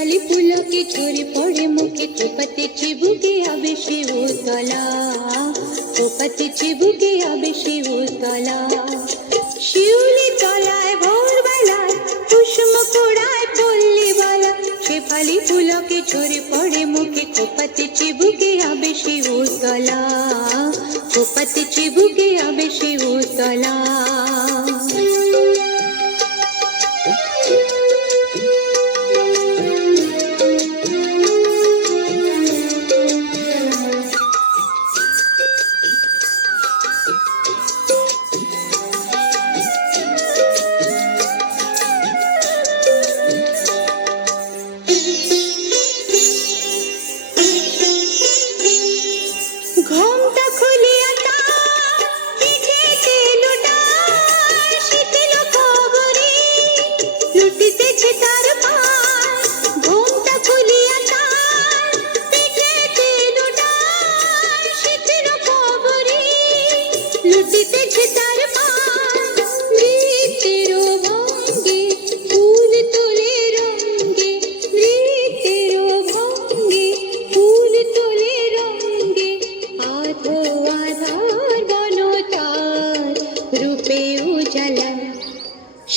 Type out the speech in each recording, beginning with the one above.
শেফালি পুলকে ঝরে পড়ে মুখে, কোপাতে চিবুকে আবে সে উতলা, কোপাতে চিবুকে আবে সে উতলা। শিউলি তলায় ভোরবেলায় কুসুম কুড়ায় পল্লী বালা, শেফালি পুলকে ঝরে পড়ে মুখে, কোপাতে চিবুকে আবে সে উতলা, কোপাতে চিবুকে আবে সে উতলা। ঘোমটা খুলিয়া তার পিঠেতে লুটায় শীতল খবরে, লুটিতেছে তার পায়। ঘোমটা খুলিয়া তার পিঠেতে লুটায় শীতল খবরে, লুটিতেছে তার পায়। নৃত্যের ভঙ্গে ফুল তোলে রঙ্গে, নৃত্যের ভঙ্গে ফুল তোলে রঙ্গে, আধো আধার বনতার রূপে উজালা।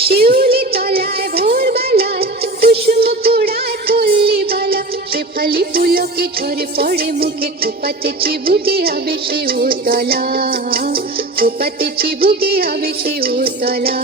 শিউলি তলায় ভোরবেলায় কুসুম কুড়ায় পল্লী বালা, শেফালি পুলকে ঝরে পড়ে মুখে, কোপাতে চিবুকে আবে সে উতলা, কোপাতে চিবুকে আবে সে উতলা।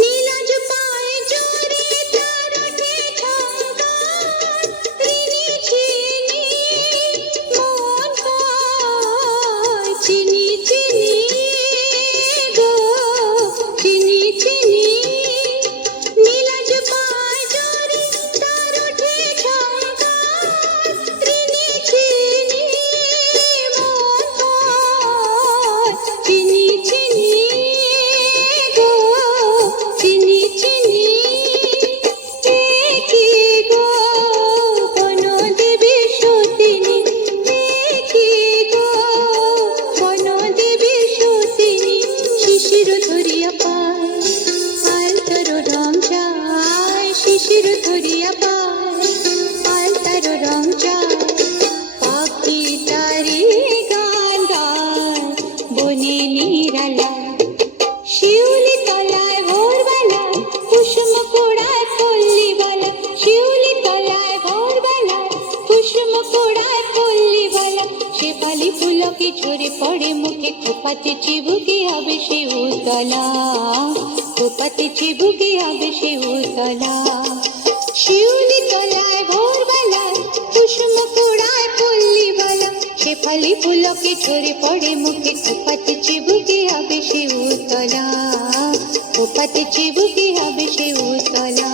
নীলাজ পায়ে জোরে তার ওঠে ঝঙ্কার, ঋণী চিনি মন কয় চিনি চিনি গো, চিনি চিনি। নীলাজ পায়ে জোরে তার ওঠে ঝঙ্কার, ঋণী চিনি মন কয় চিনি চিনি গো, চিনি চিনি। কি গো বনদেবী সতিনী, কি গো বনদেবী সতিনী, শিশির ধরিয়া পায় পাল্টার রং যায়, শিশির ধরিয়া পায় পাল্টার রং যায়। পাখি তারি গান গায় বনে নিরালা, শিউলি তলায় ভোরবেলায় কুসুম কুড়ায় পল্লী বালা, শিউলি তলায় ভোরবেলায় কুসুম কুড়ায় পল্লী বালা, শেফালি পুলকে ঝরে পড়ে মুখে, কোপাতে চিবুকে আবে সে উতলা, কোপাতে চিবুকে আবে সে উতলা। শিউলি তলায় ভোরবেলায় কুসুম কুড়ায় পল্লী বালা, শেফালি পুলকে ঝরে পড়ে মুখে, কোপাতে চিবুকে আবে সে উতলা, কোপাতে চিবুকে আবে সে উতলা।